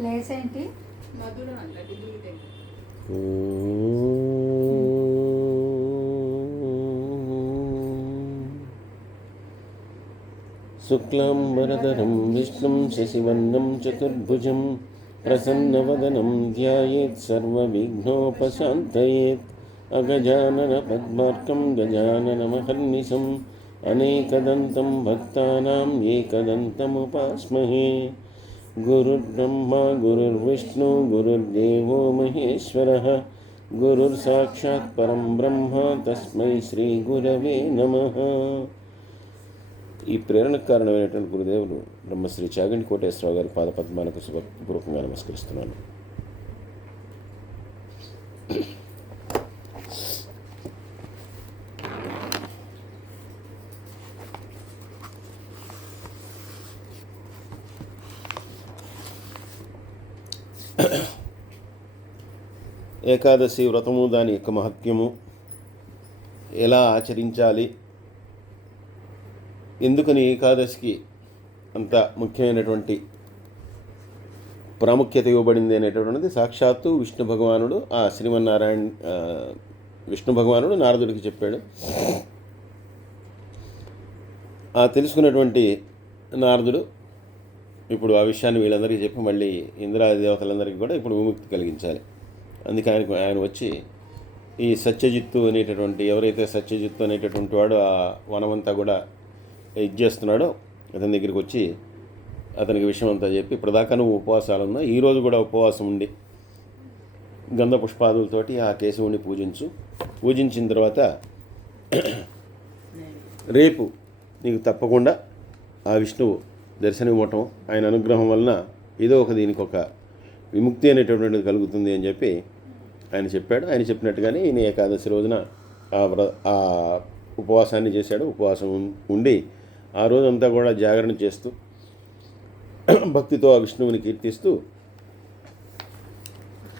Place ఏంటి? మధుర అంట degree temple. శుక్లాంబరధరం విష్ణుం శశివర్ణం చతుర్భుజం ప్రసన్నవదనం ధ్యాయేత్ సర్వవిఘ్నోపశాంతయేత్. అగజానన పద్మార్కం గజాననమహర్నిశం అనేకదంతం భక్తానాం ఏకదంతముపాస్మహే. గురుర్బ్రహ్మా గురుర్విష్ణు గురుర్దేవో మహేశ్వరః. గురుర్సాక్షాత్ పరం బ్రహ్మ తస్మై శ్రీ గురవే నమః. ఈ ప్రేరణకు కారణమైనటువంటి గురుదేవులు బ్రహ్మశ్రీ చాగంటి కోటేశ్వరరావు గారి పాదపద్మాలకు శుభపూర్వకంగా నమస్కరిస్తున్నాను. ఏకాదశి వ్రతము, దాని యొక్క మహత్యము, ఎలా ఆచరించాలి, ఎందుకని ఏకాదశికి అంత ముఖ్యమైనటువంటి ప్రాముఖ్యత ఇవ్వబడింది అనేటటువంటిది సాక్షాత్తు విష్ణు భగవానుడు విష్ణు భగవానుడు నారదుడికి చెప్పాడు. ఆ తెలుసుకున్నటువంటి నారదుడు ఇప్పుడు ఆ విషయాన్ని వీళ్ళందరికీ చెప్పి మళ్ళీ ఇంద్రాది దేవతలందరికీ కూడా ఇప్పుడు విముక్తి కలిగించాలి. అందుకే ఆయన వచ్చి ఈ సత్యజిత్తు అనేటటువంటి, ఎవరైతే సత్యజిత్తు అనేటటువంటి వాడు ఆ వనమంతా కూడా ఇది చేస్తున్నాడో అతని దగ్గరికి వచ్చి అతనికి విషయం అంతా చెప్పి, ఇప్పటిదాకా నువ్వు ఉపవాసాలు ఉన్నా, ఈరోజు కూడా ఉపవాసం ఉండి గంధ పుష్పాదులతోటి ఆ కేశవుని పూజించిన తర్వాత రేపు నీకు తప్పకుండా ఆ విష్ణువు దర్శనం ఇవ్వటం, ఆయన అనుగ్రహం వలన ఏదో దీనికి ఒక విముక్తి అనేటటువంటిది కలుగుతుంది అని చెప్పి ఆయన చెప్పాడు. ఆయన చెప్పినట్టుగానే ఈయన ఏకాదశి రోజున ఆ ఉపవాసాన్ని చేశాడు. ఉపవాసం ఉండి ఆ రోజంతా కూడా జాగరణ చేస్తూ భక్తితో ఆ విష్ణువుని కీర్తిస్తూ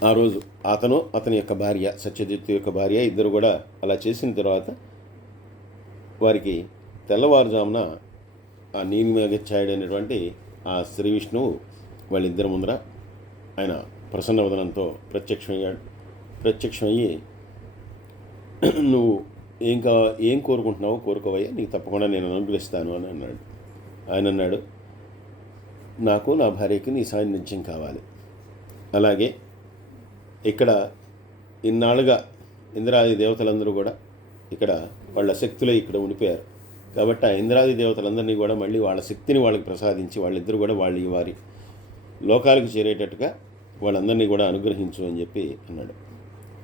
ఆ రోజు అతని యొక్క భార్య, సత్యజిత్తు యొక్క భార్య ఇద్దరు కూడా అలా చేసిన తర్వాత వారికి తెల్లవారుజామున ఆ నీలిమేఘఛాయుడైనటువంటి ఆ శ్రీ విష్ణువు వాళ్ళిద్దరి ముందర ఆయన ప్రసన్నవదనంతో ప్రత్యక్షమయ్యి నువ్వు ఏం కోరుకుంటున్నావో కోరుకోవయ్యా, నీకు తప్పకుండా నేను అనుగ్రహిస్తాను అని అన్నాడు. ఆయన అన్నాడు, నాకు నా భార్యకి నీ సాన్నిధ్యం కావాలి. అలాగే ఇక్కడ ఇన్నాళ్ళుగా ఇంద్రాది దేవతలందరూ కూడా ఇక్కడ వాళ్ళ శక్తులే ఇక్కడ ఉండిపోయారు. కాబట్టి ఆ ఇంద్రాది దేవతలందరినీ కూడా మళ్ళీ వాళ్ళ శక్తిని వాళ్ళకి ప్రసాదించి వాళ్ళిద్దరూ కూడా వారి లోకాలకు చేరేటట్టుగా వాళ్ళందరినీ కూడా అనుగ్రహించు అని చెప్పి అన్నాడు.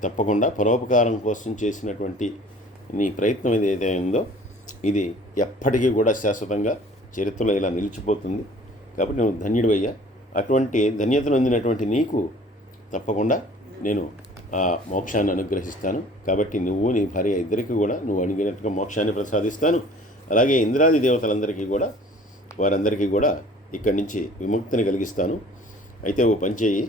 తప్పకుండా పరోపకారం కోసం చేసినటువంటి నీ ప్రయత్నం ఏదైతే ఉందో ఇది ఎప్పటికీ కూడా శాశ్వతంగా చరిత్రలో ఇలా నిలిచిపోతుంది. కాబట్టి నువ్వు ధన్యుడివయ్యా. అటువంటి ధన్యతను పొందినటువంటి నీకు తప్పకుండా నేను ఆ మోక్షాన్ని అనుగ్రహిస్తాను. కాబట్టి నువ్వు నీ భార్య ఇద్దరికి కూడా నువ్వు అడిగినట్టుగా మోక్షాన్ని ప్రసాదిస్తాను. అలాగే ఇంద్రాది దేవతలందరికీ కూడా వారందరికీ కూడా ఇక్కడి నుంచి విముక్తిని కలిగిస్తాను. అయితే ఓ పని చేయి,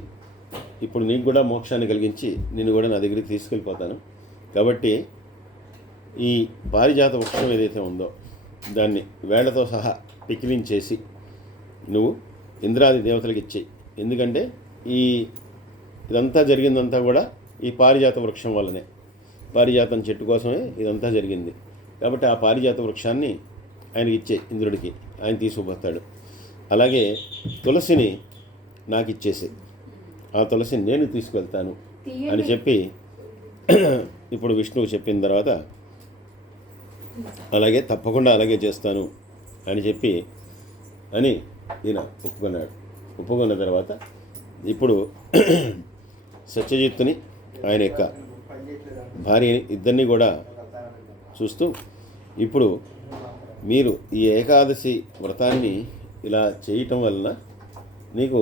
ఇప్పుడు నీకు కూడా మోక్షాన్ని కలిగించి నేను కూడా నా దగ్గరికి తీసుకెళ్ళిపోతాను. కాబట్టి ఈ పారిజాత వృక్షం ఏదైతే ఉందో దాన్ని వేళ్లతో సహా పికిలించేసి నువ్వు ఇంద్రాది దేవతలకు ఇచ్చేయి. ఎందుకంటే ఇదంతా జరిగిందంతా కూడా ఈ పారిజాత వృక్షం వల్లనే, పారిజాతం చెట్టు కోసమే ఇదంతా జరిగింది. కాబట్టి ఆ పారిజాత వృక్షాన్ని ఆయనకి ఇచ్చే ఇంద్రుడికి, ఆయన తీసుకుపోతాడు. అలాగే తులసిని నాకు ఇచ్చేసి ఆ తులసిని నేను తీసుకెళ్తాను అని చెప్పి ఇప్పుడు విష్ణువు చెప్పిన తర్వాత అలాగే తప్పకుండా అలాగే చేస్తాను అని చెప్పి ఈయన ఒప్పుకున్న తర్వాత ఇప్పుడు సత్యజిత్తుని ఆయన యొక్క భార్యని ఇద్దరిని కూడా చూస్తూ, ఇప్పుడు మీరు ఈ ఏకాదశి వ్రతాన్ని ఇలా చేయటం వలన నీకు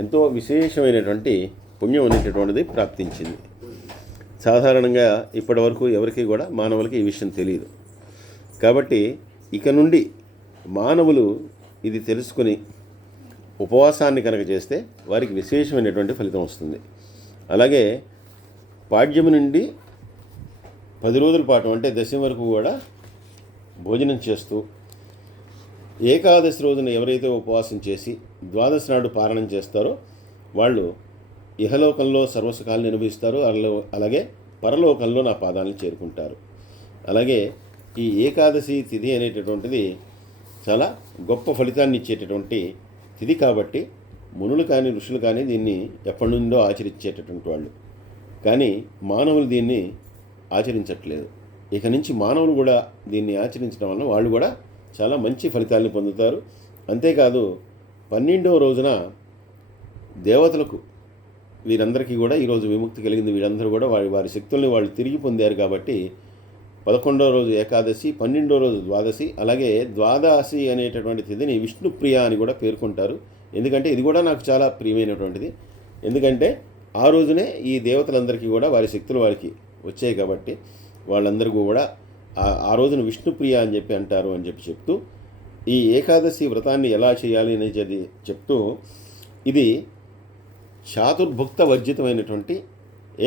ఎంతో విశేషమైనటువంటి పుణ్యం అనేటటువంటిది ప్రాప్తించింది. సాధారణంగా ఇప్పటి వరకు ఎవరికి కూడా మానవులకి ఈ విషయం తెలియదు. కాబట్టి ఇక నుండి మానవులు ఇది తెలుసుకుని ఉపవాసాన్ని కనుక చేస్తే వారికి విశేషమైనటువంటి ఫలితం వస్తుంది. అలాగే పాడ్యము నుండి 10 రోజుల పాటు అంటే దశమి వరకు కూడా భోజనం చేస్తూ ఏకాదశి రోజున ఎవరైతే ఉపవాసం చేసి ద్వాదశి నాడు పారణం చేస్తారో వాళ్ళు ఇహలోకంలో సర్వసుఖాలను అనుభవిస్తారు, అలాగే పరలోకంలో నా పాదాలను చేరుకుంటారు. అలాగే ఈ ఏకాదశి తిథి అనేటటువంటిది చాలా గొప్ప ఫలితాన్ని ఇచ్చేటటువంటి తిథి కాబట్టి మునులు కానీ ఋషులు కానీ దీన్ని ఎప్పటి నుండో ఆచరించేటటువంటి వాళ్ళు. కానీ మానవులు దీన్ని ఆచరించట్లేదు. ఇక నుంచి మానవులు కూడా దీన్ని ఆచరించడం వల్ల వాళ్ళు కూడా చాలా మంచి ఫలితాలను పొందుతారు. అంతేకాదు 12వ రోజున దేవతలకు వీరందరికీ కూడా ఈరోజు విముక్తి కలిగింది. వీరందరూ కూడా వారి శక్తుల్ని వాళ్ళు తిరిగి పొందారు కాబట్టి 11వ రోజు ఏకాదశి, 12వ రోజు ద్వాదశి. అలాగే ద్వాదశి అనేటటువంటి తిథిని విష్ణుప్రియ అని కూడా పేర్కొంటారు. ఎందుకంటే ఇది కూడా నాకు చాలా ప్రియమైనటువంటిది. ఎందుకంటే ఆ రోజునే ఈ దేవతలందరికీ కూడా వారి శక్తులు వారికి వచ్చాయి కాబట్టి వాళ్ళందరికీ కూడా ఆ రోజున విష్ణుప్రియ అని చెప్పి అంటారు అని చెప్పి చెప్తూ ఈ ఏకాదశి వ్రతాన్ని ఎలా చేయాలి అనేది చెప్తూ ఇది చాతుర్భుక్త వర్జితమైనటువంటి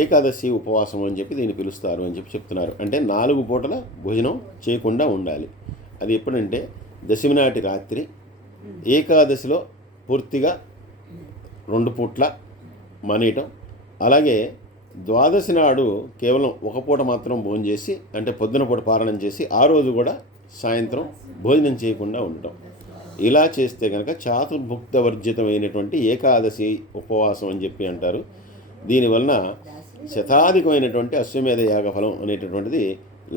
ఏకాదశి ఉపవాసం అని చెప్పి దీన్ని పిలుస్తారు అని చెప్పి చెప్తున్నారు. అంటే 4 పూటల భోజనం చేయకుండా ఉండాలి. అది ఎప్పుడంటే దశమి నాటి రాత్రి, ఏకాదశిలో పూర్తిగా 2 పూట్ల మానేయటం, అలాగే ద్వాదశి నాడు కేవలం 1 పూట మాత్రం భోజనం చేసి, అంటే పొద్దున పూట పారణం చేసి ఆ రోజు కూడా సాయంత్రం భోజనం చేయకుండా ఉండటం. ఇలా చేస్తే కనుక చాతుర్భుక్త వర్జితమైనటువంటి ఏకాదశి ఉపవాసం అని చెప్పి అంటారు. దీనివలన శతాధికమైనటువంటి అశ్వమేధ యాగఫలం అనేటటువంటిది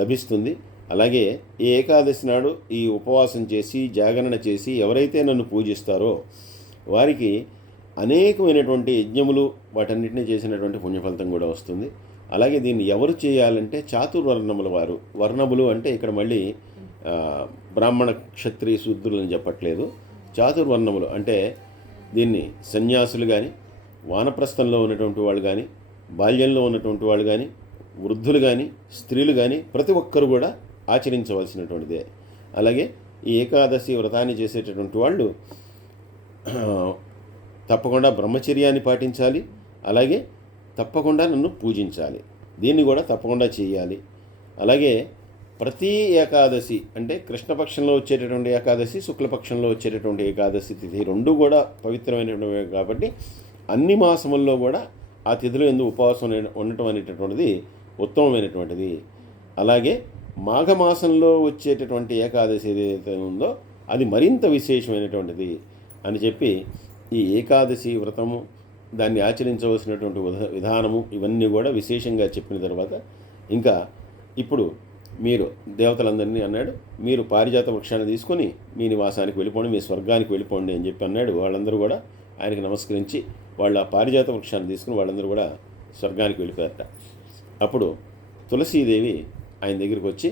లభిస్తుంది. అలాగే ఈ ఏకాదశి నాడు ఈ ఉపవాసం చేసి జాగరణ చేసి ఎవరైతే నన్ను పూజిస్తారో వారికి అనేకమైనటువంటి యజ్ఞములు వాటన్నిటినీ చేసినటువంటి పుణ్యఫలితం కూడా వస్తుంది. అలాగే దీన్ని ఎవరు చేయాలంటే చాతుర్వర్ణముల వారు. వర్ణములు అంటే ఇక్కడ మళ్ళీ బ్రాహ్మణ క్షత్రియ శూద్రులు అని చెప్పట్లేదు. చాతుర్వర్ణములు అంటే దీన్ని సన్యాసులు కానీ, వానప్రస్థంలో ఉన్నటువంటి వాళ్ళు కానీ, బాల్యంలో ఉన్నటువంటి వాళ్ళు కానీ, వృద్ధులు కానీ, స్త్రీలు కానీ ప్రతి ఒక్కరు కూడా ఆచరించవలసినటువంటిదే. అలాగే ఈ ఏకాదశి వ్రతాన్ని చేసేటటువంటి వాళ్ళు తప్పకుండా బ్రహ్మచర్యాన్ని పాటించాలి. అలాగే తప్పకుండా నన్ను పూజించాలి. దీన్ని కూడా తప్పకుండా చేయాలి. అలాగే ప్రతి ఏకాదశి అంటే కృష్ణపక్షంలో వచ్చేటటువంటి ఏకాదశి, శుక్లపక్షంలో వచ్చేటటువంటి ఏకాదశి తిథి 2 కూడా పవిత్రమైనటువంటివి కాబట్టి అన్ని మాసముల్లో కూడా ఆ తిథిలో ఎందుకు ఉపవాసం ఉండటం అనేటటువంటిది ఉత్తమమైనటువంటిది. అలాగే మాఘమాసంలో వచ్చేటటువంటి ఏకాదశి ఏదైతే ఉందో అది మరింత విశేషమైనటువంటిది అని చెప్పి ఈ ఏకాదశి వ్రతము, దాన్ని ఆచరించవలసినటువంటి విధానము ఇవన్నీ కూడా విశేషంగా చెప్పిన తర్వాత ఇంకా ఇప్పుడు మీరు దేవతలందరినీ అన్నాడు, మీరు పారిజాత వృక్షాన్ని తీసుకొని మీ నివాసానికి వెళ్ళిపోండి, మీ స్వర్గానికి వెళ్ళిపోండి అని చెప్పి అన్నాడు. వాళ్ళందరూ కూడా ఆయనకి నమస్కరించి వాళ్ళు ఆ పారిజాత వృక్షాన్ని తీసుకుని వాళ్ళందరూ కూడా స్వర్గానికి వెళ్ళిపోయారట. అప్పుడు తులసీదేవి ఆయన దగ్గరికి వచ్చి,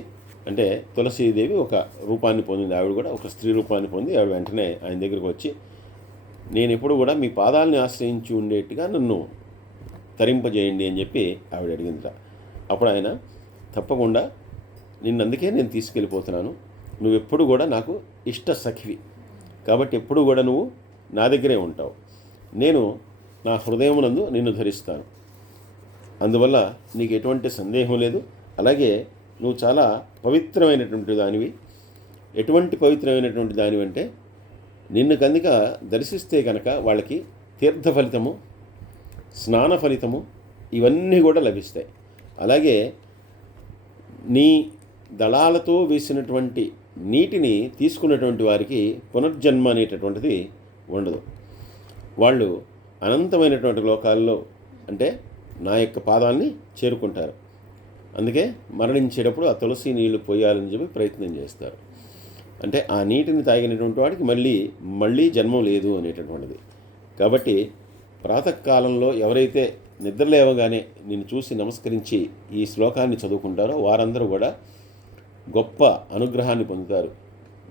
అంటే తులసీదేవి ఒక రూపాన్ని పొందింది, ఆవిడ కూడా ఒక స్త్రీ రూపాన్ని పొంది ఆవిడ వెంటనే ఆయన దగ్గరికి వచ్చి, నేను ఎప్పుడు కూడా మీ పాదాలని ఆశ్రయించి ఉండేట్టుగా నన్ను తరింపజేయండి అని చెప్పి ఆవిడ అడిగిందిట. అప్పుడు ఆయన తప్పకుండా నిన్నందుకే నేను తీసుకెళ్ళిపోతున్నాను, నువ్వెప్పుడు కూడా నాకు ఇష్ట సఖివి కాబట్టి ఎప్పుడు కూడా నువ్వు నా దగ్గరే ఉంటావు, నేను నా హృదయమునందు నిన్ను ధరిస్తాను, అందువల్ల నీకు ఎటువంటి సందేహం లేదు. అలాగే నువ్వు చాలా పవిత్రమైనటువంటి దానివి. ఎటువంటి పవిత్రమైనటువంటి దానివి అంటే నిన్ను కనుక దర్శిస్తే కనుక వాళ్ళకి తీర్థ ఫలితము, స్నాన ఫలితము ఇవన్నీ కూడా లభిస్తాయి. అలాగే నీ దళాలతో వేసినటువంటి నీటిని తీసుకున్నటువంటి వారికి పునర్జన్మ అనేటటువంటిది ఉండదు. వాళ్ళు అనంతమైనటువంటి లోకాల్లో అంటే నా యొక్క పాదాలని చేరుకుంటారు. అందుకే మరణించేటప్పుడు ఆ తులసి నీళ్లు పోయాలని చెప్పి ప్రయత్నం చేస్తారు. అంటే ఆ నీటిని తాగినటువంటి వాడికి మళ్ళీ జన్మం లేదు అనేటటువంటిది. కాబట్టి ప్రాతకాలంలో ఎవరైతే నిద్రలేవగానే నిన్ను చూసి నమస్కరించి ఈ శ్లోకాన్ని చదువుకుంటారో వారందరూ కూడా గొప్ప అనుగ్రహాన్ని పొందుతారు.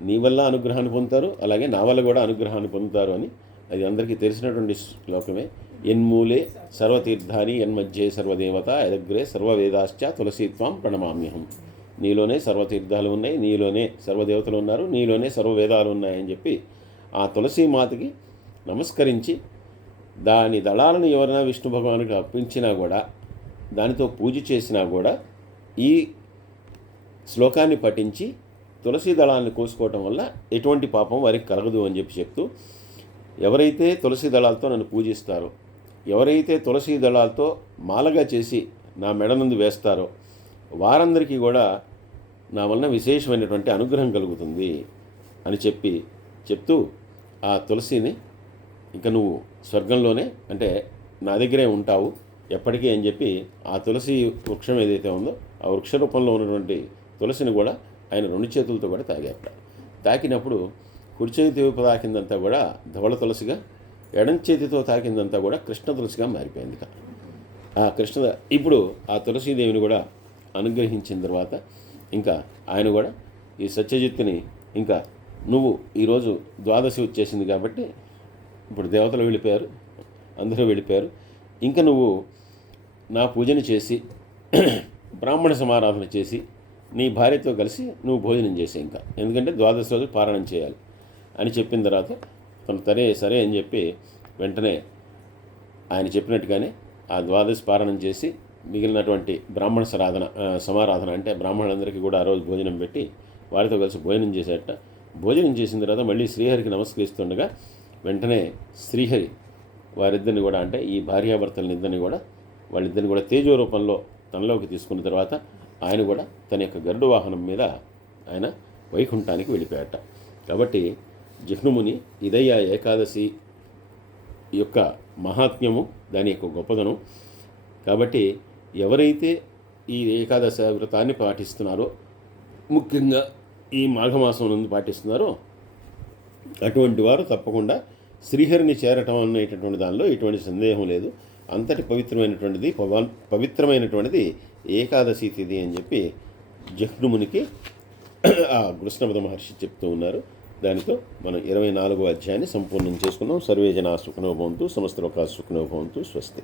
నీ వల్ల అనుగ్రహాన్ని పొందుతారు, అలాగే నా వల్ల కూడా అనుగ్రహాన్ని పొందుతారు అని అది అందరికీ తెలిసినటువంటి శ్లోకమే. యన్మూలే సర్వతీర్థాని యన్మధ్యే సర్వదేవత యదగ్రే సర్వవేదాశ్చ తులసీత్వం ప్రణమామ్యహం. నీలోనే సర్వతీర్థాలు ఉన్నాయి, నీలోనే సర్వదేవతలు ఉన్నారు, నీలోనే సర్వవేదాలు ఉన్నాయని చెప్పి ఆ తులసీమాతకి నమస్కరించి దాని దళాలను ఎవరైనా విష్ణు భగవానుడికి అర్పించినా కూడా, దానితో పూజ చేసినా కూడా ఈ శ్లోకాన్ని పఠించి తులసి దళాన్ని కోసుకోవటం వల్ల ఎటువంటి పాపం వారికి కలగదు అని చెప్పి చెప్తూ, ఎవరైతే తులసి దళాలతో నన్ను పూజిస్తారో ఎవరైతే తులసి దళాలతో మాలగా చేసి నా మెడనందు వేస్తారో వారందరికీ కూడా నా వలన విశేషమైనటువంటి అనుగ్రహం కలుగుతుంది అని చెప్తూ ఆ తులసిని ఇంకా నువ్వు స్వర్గంలోనే అంటే నా దగ్గరే ఉంటావు ఎప్పటికీ అని చెప్పి ఆ తులసి వృక్షం ఏదైతే ఉందో ఆ వృక్ష రూపంలో ఉన్నటువంటి తులసిని కూడా ఆయన 2 చేతులతో కూడా తాగాట. తాకినప్పుడు కుడి చేతి వైపు తాకిందంతా కూడా ధవళ తులసిగా, ఎడం చేతితో తాకిందంతా కూడా కృష్ణ తులసిగా మారిపోయింది. ఆ ఇప్పుడు ఆ తులసీదేవిని కూడా అనుగ్రహించిన తర్వాత ఇంకా ఆయన కూడా ఈ సత్యజిత్తుని ఇంకా నువ్వు ఈరోజు ద్వాదశి వచ్చేసింది కాబట్టి ఇప్పుడు దేవతలు వెళ్ళిపోయారు, అందరూ వెళ్ళిపోయారు, ఇంకా నువ్వు నా పూజను చేసి బ్రాహ్మణ సమారాధన చేసి నీ భార్యతో కలిసి నువ్వు భోజనం చేసే ఇంకా, ఎందుకంటే ద్వాదశి రోజు పారాయణం చేయాలి అని చెప్పిన తర్వాత తను సరే అని చెప్పి వెంటనే ఆయన చెప్పినట్టుగానే ఆ ద్వాదశి పారాయణం చేసి మిగిలినటువంటి బ్రాహ్మణ సమారాధన అంటే బ్రాహ్మణులందరికీ కూడా ఆ రోజు భోజనం పెట్టి వారితో కలిసి భోజనం చేసేట. భోజనం చేసిన తర్వాత మళ్ళీ శ్రీహరికి నమస్కరిస్తుండగా వెంటనే శ్రీహరి వారిద్దరిని కూడా అంటే ఈ భార్యాభర్తలనిద్దరిని కూడా వాళ్ళిద్దరిని కూడా తేజో రూపంలో తనలోకి తీసుకున్న తర్వాత ఆయన కూడా తన యొక్క గరుడ వాహనం మీద ఆయన వైకుంఠానికి వెళ్ళిపోయాట. కాబట్టి జిహ్నుముని ఇదయ్యా ఏకాదశి యొక్క మహాత్మ్యము, దాని యొక్క గొప్పదనం. కాబట్టి ఎవరైతే ఈ ఏకాదశి వ్రతాన్ని పాటిస్తున్నారో, ముఖ్యంగా ఈ మాఘమాసం నందు పాటిస్తున్నారో అటువంటి వారు తప్పకుండా శ్రీహరిని చేరటం అనేటటువంటి దానిలో ఎటువంటి సందేహం లేదు. అంతటి పవిత్రమైనటువంటిది ఏకాదశి తిథి అని చెప్పి జిహ్నుమునికి ఆ కృష్ణపద మహర్షి చెప్తూ ఉన్నారు. దానితో మనం 24వ అధ్యాయాన్ని సంపూర్ణం చేసుకున్నాం. సర్వే జనా సుఖినో భవంతు, సమస్త లోకా సుఖినో భవంతు. స్వస్తి.